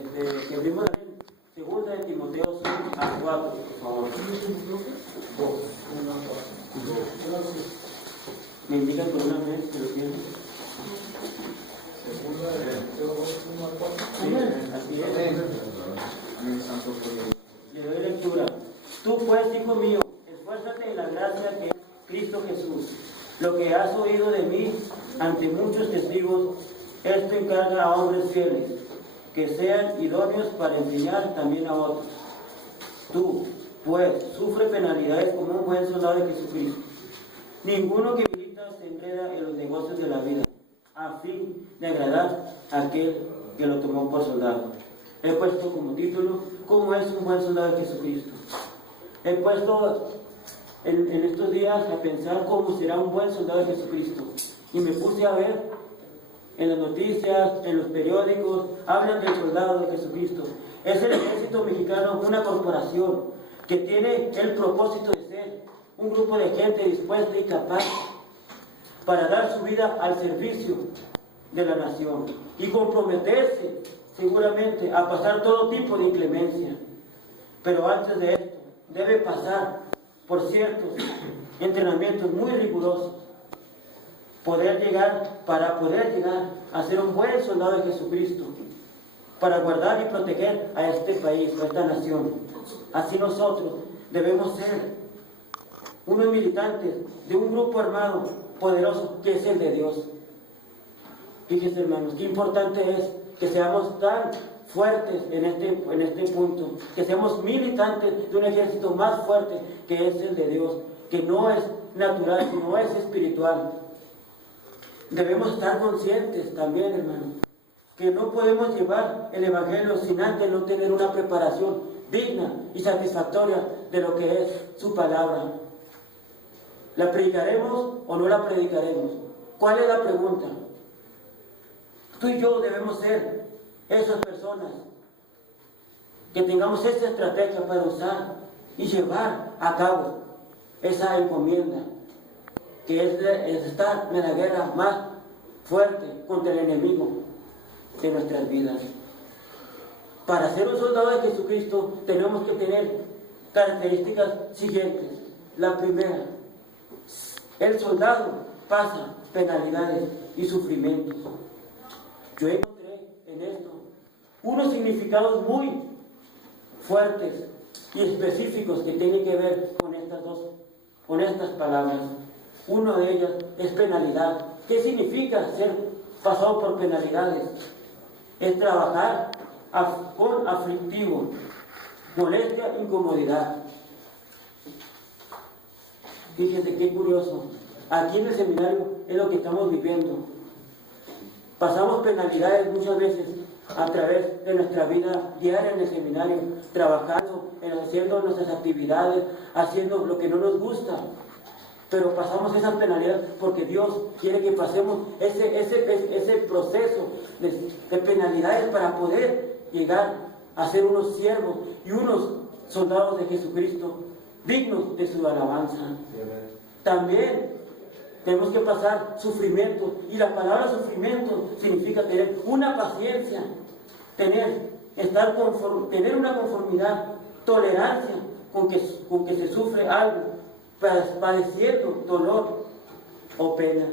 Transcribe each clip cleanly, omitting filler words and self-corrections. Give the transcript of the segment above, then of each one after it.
Que abrimos en segunda de Timoteo 5 a 4, por favor. Me indican por una vez que lo tienen. Segunda de Timoteo 1 a 4. Sí, así es. Amén, santo Dios. Le doy lectura. Tú pues, hijo mío, esfuérzate en la gracia que es Cristo Jesús. Lo que has oído de mí ante muchos testigos, esto encarga a hombres fieles, que sean idóneos para enseñar también a otros. Tú, pues, sufre penalidades como un buen soldado de Jesucristo. Ninguno que milita se enreda en los negocios de la vida, a fin de agradar a aquel que lo tomó por soldado. He puesto como título, ¿cómo es un buen soldado de Jesucristo? He puesto en estos días a pensar cómo será un buen soldado de Jesucristo. Y me puse a ver en las noticias, en los periódicos, hablan del soldado de Jesucristo. Es el ejército mexicano, una corporación que tiene el propósito de ser un grupo de gente dispuesta y capaz para dar su vida al servicio de la nación y comprometerse seguramente a pasar todo tipo de inclemencia. Pero antes de esto, debe pasar por ciertos entrenamientos muy rigurosos para poder llegar a ser un buen soldado de Jesucristo, para guardar y proteger a este país, a esta nación. Así nosotros debemos ser unos militantes de un grupo armado poderoso que es el de Dios. Fíjense, hermanos, qué importante es que seamos tan fuertes en este punto, que seamos militantes de un ejército más fuerte que es el de Dios, que no es natural, sino es espiritual. Debemos estar conscientes también, hermanos, que no podemos llevar el Evangelio sin antes no tener una preparación digna y satisfactoria de lo que es su palabra. ¿La predicaremos o no la predicaremos? ¿Cuál es la pregunta? Tú y yo debemos ser esas personas que tengamos esa estrategia para usar y llevar a cabo esa encomienda, que es estar en la guerra más fuerte contra el enemigo de nuestras vidas. Para ser un soldado de Jesucristo tenemos que tener características siguientes. La primera, el soldado pasa penalidades y sufrimientos. Yo encontré en esto unos significados muy fuertes y específicos que tienen que ver con estas palabras. Uno de ellas es penalidad. ¿Qué significa ser pasado por penalidades? Es trabajar con aflictivo, molestia, incomodidad. Fíjense qué curioso. Aquí en el seminario es lo que estamos viviendo. Pasamos penalidades muchas veces a través de nuestra vida diaria en el seminario, trabajando, haciendo nuestras actividades, haciendo lo que no nos gusta. Pero pasamos esas penalidades porque Dios quiere que pasemos ese proceso de penalidades para poder llegar a ser unos siervos y unos soldados de Jesucristo dignos de su alabanza. También tenemos que pasar sufrimiento, y la palabra sufrimiento significa tener una paciencia, tener una conformidad, tolerancia con que se sufre algo, padeciendo dolor o pena.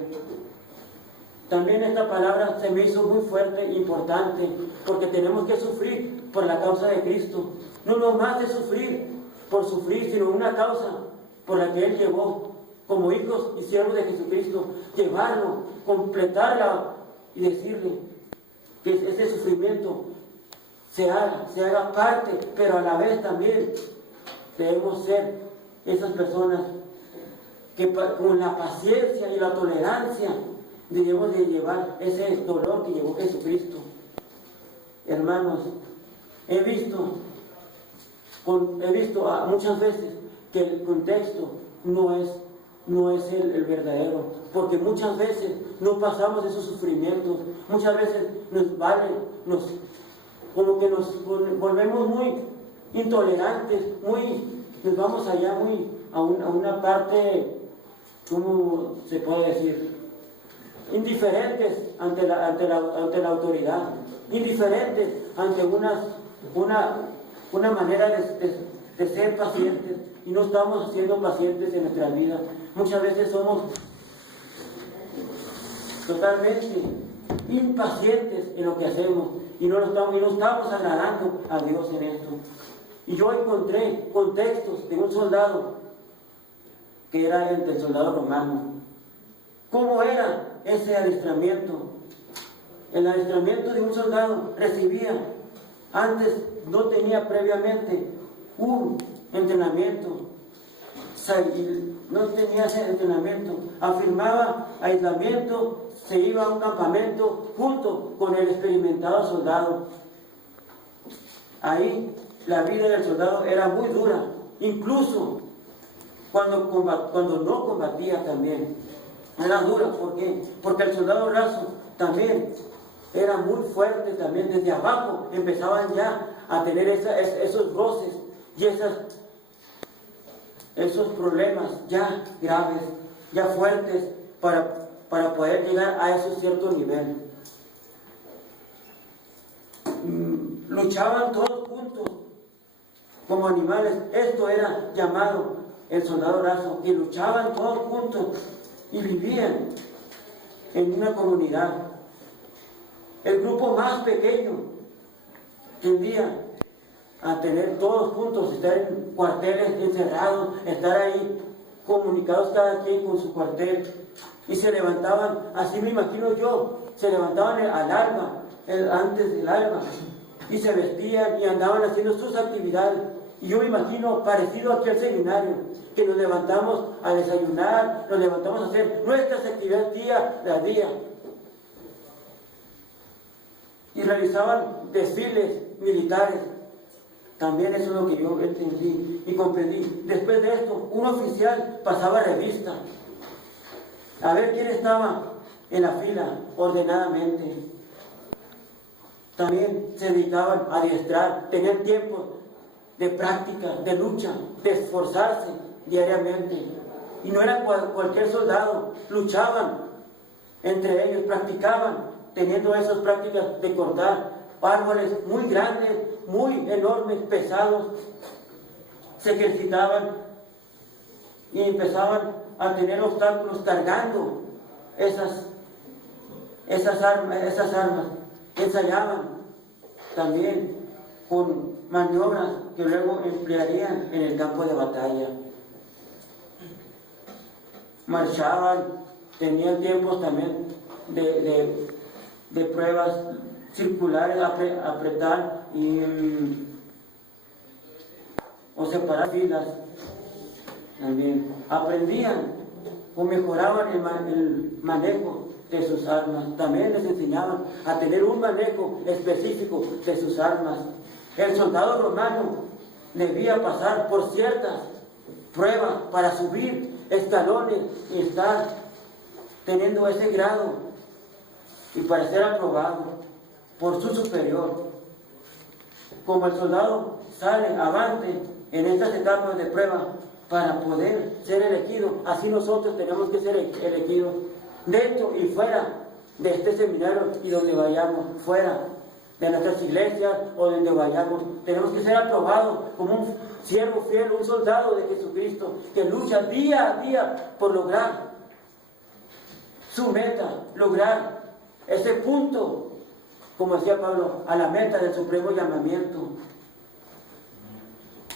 También esta palabra se me hizo muy fuerte e importante, porque tenemos que sufrir por la causa de Cristo. No nomás de sufrir por sufrir, sino una causa por la que Él llevó, como hijos y siervos de Jesucristo, llevarlo, completarla y decirle que ese sufrimiento se haga parte, pero a la vez también debemos ser esas personas que con la paciencia y la tolerancia debemos de llevar ese dolor que llevó Jesucristo. Hermanos, he visto muchas veces que el contexto no es el verdadero, porque muchas veces no pasamos esos sufrimientos, muchas veces como que nos volvemos muy intolerantes, nos vamos allá a una parte, ¿cómo se puede decir?, indiferentes ante la autoridad. indiferentes ante una manera de ser pacientes, y no estamos siendo pacientes en nuestra vida. Muchas veces somos totalmente impacientes en lo que hacemos y no estamos agradando a Dios en esto. Y yo encontré contextos de un soldado que era el soldado romano. ¿Cómo era ese adiestramiento? El adiestramiento de un soldado recibía, antes no tenía previamente un entrenamiento, no tenía ese entrenamiento, afirmaba aislamiento, se iba a un campamento junto con el experimentado soldado. Ahí la vida del soldado era muy dura, incluso cuando no combatía también. Era dura, ¿por qué? Porque el soldado raso también era muy fuerte, también desde abajo empezaban ya a tener esos roces y esos problemas ya graves, ya fuertes para poder llegar a ese cierto nivel. Luchaban todos juntos como animales. Esto era llamado el soldado raso, y luchaban todos juntos y vivían en una comunidad. El grupo más pequeño tendía a tener todos juntos, estar en cuarteles encerrados, estar ahí comunicados cada quien con su cuartel, y se levantaban, así me imagino yo, se levantaban al alba, antes del alba, y se vestían y andaban haciendo sus actividades. Y yo me imagino parecido aquí al seminario, que nos levantamos a desayunar, nos levantamos a hacer nuestras actividades día a día, y realizaban desfiles militares. También eso es lo que yo entendí y comprendí. Después de esto, un oficial pasaba revista a ver quién estaba en la fila ordenadamente. También se dedicaban a adiestrar, tenían tiempo de práctica, de lucha, de esforzarse diariamente. Y no era cualquier soldado, luchaban entre ellos, practicaban, teniendo esas prácticas de cortar árboles muy grandes, muy enormes, pesados. Se ejercitaban y empezaban a tener obstáculos cargando esas armas. Ensayaban también con maniobras que luego emplearían en el campo de batalla. Marchaban, tenían tiempos también de pruebas circulares, apretar o separar filas. También aprendían o mejoraban el manejo de sus armas. También les enseñaban a tener un manejo específico de sus armas. El soldado romano debía pasar por ciertas pruebas para subir escalones y estar teniendo ese grado y para ser aprobado por su superior. Como el soldado sale avante en estas etapas de prueba para poder ser elegido, así nosotros tenemos que ser elegidos dentro y fuera de este seminario, y donde vayamos, fuera de nuestras iglesias o donde vayamos, tenemos que ser aprobados como un siervo fiel, un soldado de Jesucristo que lucha día a día por lograr su meta, lograr ese punto, como decía Pablo, a la meta del supremo llamamiento.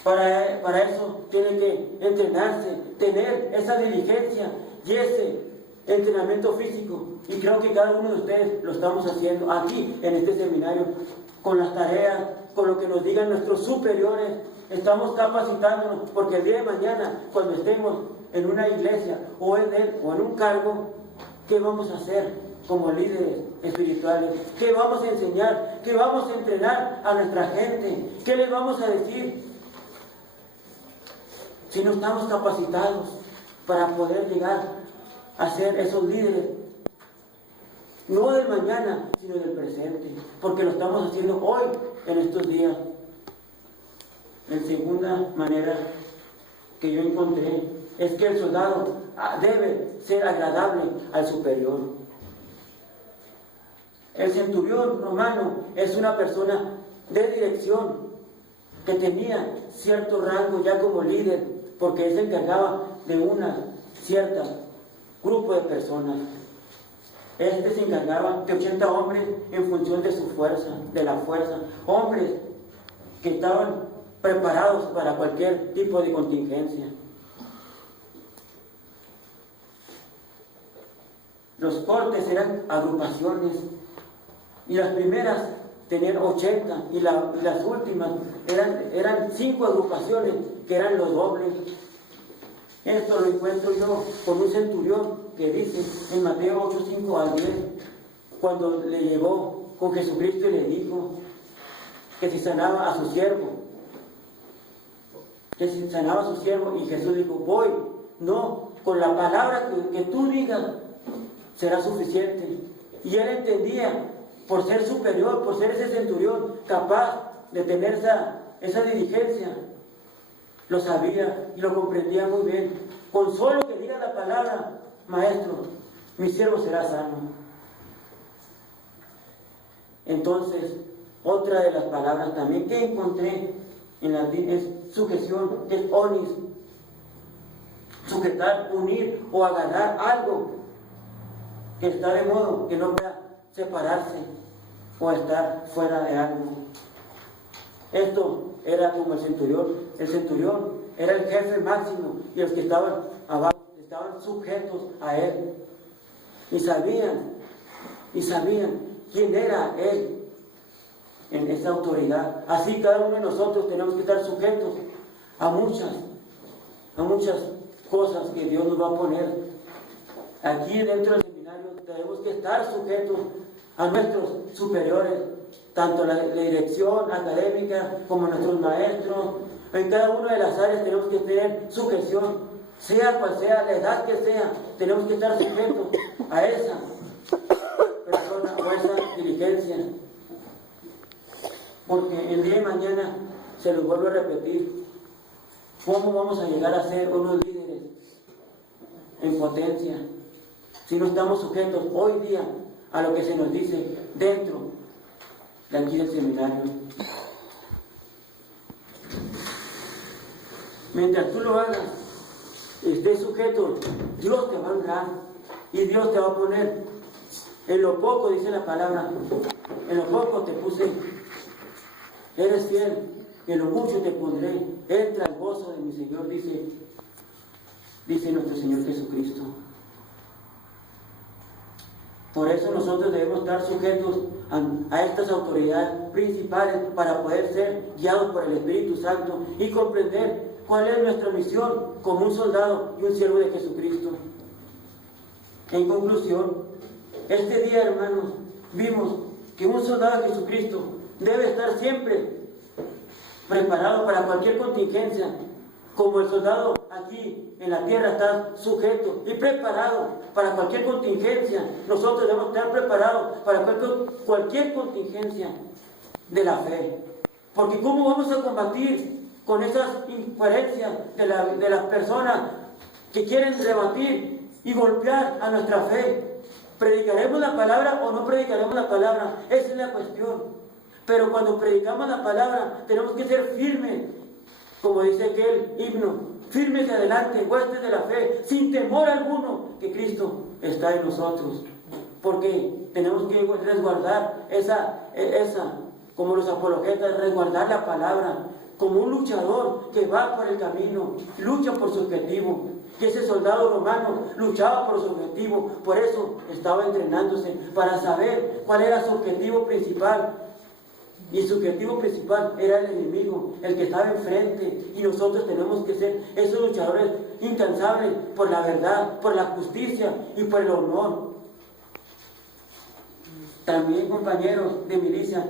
Para eso tiene que entrenarse, tener esa diligencia y ese entrenamiento físico. Y creo que cada uno de ustedes lo estamos haciendo aquí en este seminario, con las tareas, con lo que nos digan nuestros superiores. Estamos capacitándonos, porque el día de mañana, cuando estemos en una iglesia o en un cargo, ¿qué vamos a hacer como líderes espirituales? ¿Qué vamos a enseñar? ¿Qué vamos a entrenar a nuestra gente? ¿Qué les vamos a decir si no estamos capacitados para poder llegar a ser esos líderes? No del mañana, sino del presente, porque lo estamos haciendo hoy, en estos días. En segunda manera que yo encontré es que el soldado debe ser agradable al superior. El centurión romano es una persona de dirección que tenía cierto rango ya como líder, porque él se encargaba de una cierta grupo de personas. Este se encargaba de 80 hombres en función de su fuerza, de la fuerza. Hombres que estaban preparados para cualquier tipo de contingencia. Los cortes eran agrupaciones y las primeras tenían 80 y las últimas eran 5 agrupaciones que eran los dobles. Esto lo encuentro yo con un centurión que dice en Mateo 8, 5 al 10, cuando le llegó con Jesucristo y le dijo que si sanaba a su siervo, y Jesús dijo, voy, no, con la palabra que tú digas será suficiente. Y él entendía, por ser superior, por ser ese centurión capaz de tener esa diligencia, lo sabía y lo comprendía muy bien. Con solo que diga la palabra, maestro, mi siervo será sano. Entonces, otra de las palabras también que encontré en latín es sujeción, que es onis. Sujetar, unir o agarrar algo que está de modo que no pueda separarse o estar fuera de algo. Esto era como el centurión. El centurión era el jefe máximo y los que estaban abajo estaban sujetos a él. Y sabían quién era él en esa autoridad. Así cada uno de nosotros tenemos que estar sujetos a muchas cosas que Dios nos va a poner. Aquí dentro del seminario tenemos que estar sujetos a nuestros superiores, tanto la dirección académica como nuestros maestros. En cada una de las áreas tenemos que tener sujeción, sea cual sea la edad que sea, tenemos que estar sujetos a esa persona o a esa diligencia. Porque el día de mañana, se los vuelvo a repetir, ¿cómo vamos a llegar a ser unos líderes en potencia si no estamos sujetos hoy día a lo que se nos dice dentro de aquí del seminario? Mientras tú lo hagas, estés sujeto, Dios te va a honrar y Dios te va a poner en lo poco, dice la palabra, en lo poco te puse, eres fiel, en lo mucho te pondré, entra al gozo de mi Señor, dice nuestro Señor Jesucristo. Por eso nosotros debemos estar sujetos a estas autoridades principales para poder ser guiados por el Espíritu Santo y comprender cuál es nuestra misión como un soldado y un siervo de Jesucristo. En conclusión, este día, hermanos, vimos que un soldado de Jesucristo debe estar siempre preparado para cualquier contingencia, como el soldado aquí en la tierra está sujeto y preparado para cualquier contingencia. Nosotros debemos estar preparados para cualquier contingencia de la fe. Porque ¿cómo vamos a combatir con esas incoherencias de las personas que quieren rebatir y golpear a nuestra fe? ¿Predicaremos la palabra o no predicaremos la palabra? Esa es la cuestión. Pero cuando predicamos la palabra tenemos que ser firmes, como dice aquel himno, firmes de adelante, huestes de la fe, sin temor alguno, que Cristo está en nosotros. Porque tenemos que resguardar esa como los apologetas, resguardar la palabra, como un luchador que va por el camino, lucha por su objetivo. Que ese soldado romano luchaba por su objetivo, por eso estaba entrenándose, para saber cuál era su objetivo principal. Y su objetivo principal era el enemigo, el que estaba enfrente. Y nosotros tenemos que ser esos luchadores incansables por la verdad, por la justicia y por el honor. También, compañeros de milicia,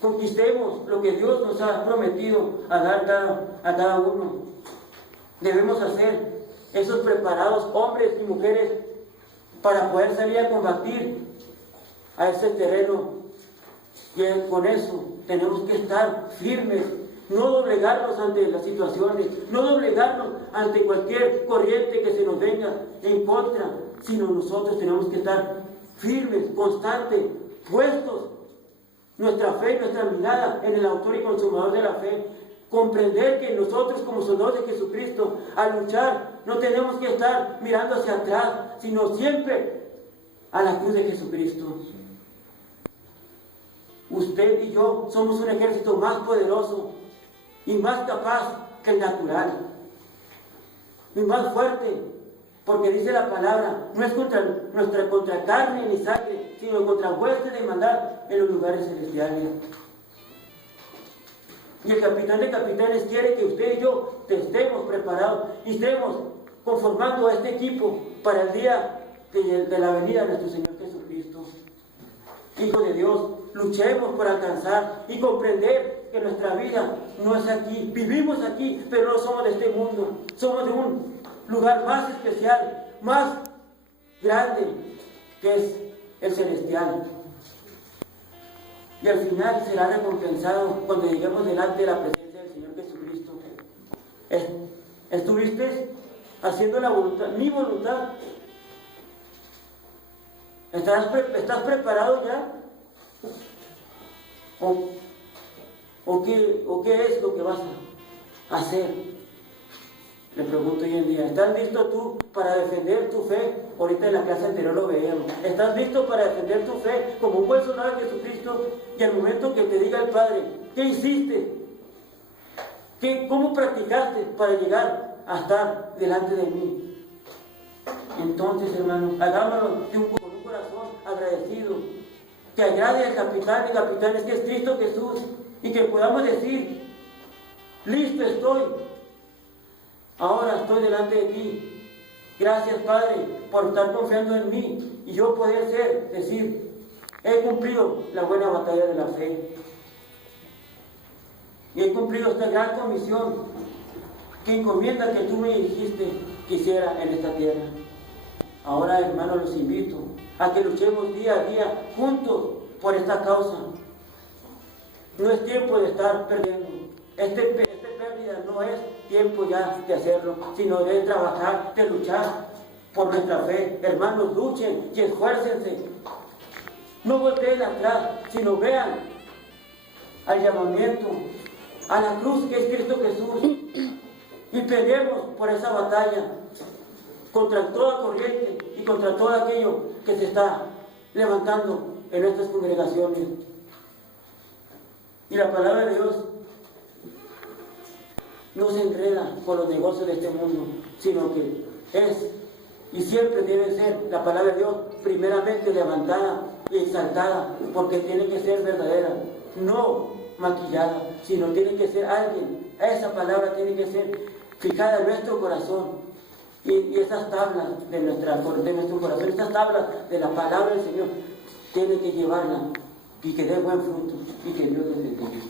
conquistemos lo que Dios nos ha prometido a dar a cada uno. Debemos hacer esos preparados hombres y mujeres para poder salir a combatir a ese terreno. Y con eso tenemos que estar firmes, no doblegarnos ante las situaciones, no doblegarnos ante cualquier corriente que se nos venga en contra, sino nosotros tenemos que estar firmes, constantes, puestos nuestra fe y nuestra mirada en el autor y consumador de la fe. Comprender que nosotros como soldados de Jesucristo, al luchar, no tenemos que estar mirando hacia atrás, sino siempre a la cruz de Jesucristo. Usted y yo somos un ejército más poderoso y más capaz que el natural, y más fuerte, porque dice la palabra, no es contra carne ni sangre, sino contra huestes de maldad en los lugares celestiales. Y el capitán de capitanes quiere que usted y yo estemos preparados y estemos conformando a este equipo para el día de la venida de nuestro Señor Jesucristo. Hijo de Dios, luchemos por alcanzar y comprender que nuestra vida no es aquí. Vivimos aquí, pero no somos de este mundo. Somos de un lugar más especial, más grande, que es el celestial. Y al final será recompensado cuando lleguemos delante de la presencia del Señor Jesucristo. ¿Estuviste haciendo la voluntad, mi voluntad? ¿Estás preparado ya? ¿O qué es lo que vas a hacer? Le pregunto hoy en día, ¿estás listo tú para defender tu fe? Ahorita en la clase anterior lo veíamos. ¿Estás listo para defender tu fe como un buen soldado de Jesucristo? Y al momento que te diga el Padre, ¿qué hiciste? ¿Cómo practicaste para llegar a estar delante de mí? Entonces, hermanos, hagámoslo con un corazón agradecido, que agrade al capitán de capitanes, que es Cristo Jesús, y que podamos decir, listo estoy. Ahora estoy delante de ti. Gracias, Padre, por estar confiando en mí y yo poder decir, he cumplido la buena batalla de la fe. Y he cumplido esta gran comisión que encomienda que tú me dijiste que hiciera en esta tierra. Ahora, hermanos, los invito a que luchemos día a día juntos por esta causa. No es tiempo de estar perdiendo. Esta pérdida no es tiempo ya de hacerlo, sino de trabajar, de luchar por nuestra fe. Hermanos, luchen y esfuércense. No volteen atrás, sino vean al llamamiento, a la cruz que es Cristo Jesús, y peleemos por esa batalla contra toda corriente y contra todo aquello que se está levantando en nuestras congregaciones. Y la palabra de Dios no se enreda con los negocios de este mundo, sino que es y siempre debe ser la palabra de Dios primeramente levantada y exaltada, porque tiene que ser verdadera, no maquillada, sino tiene que ser alguien. Esa palabra tiene que ser fijada en nuestro corazón, y esas tablas de nuestro corazón, estas tablas de la palabra del Señor, tienen que llevarla y que dé buen fruto y que Dios les bendiga.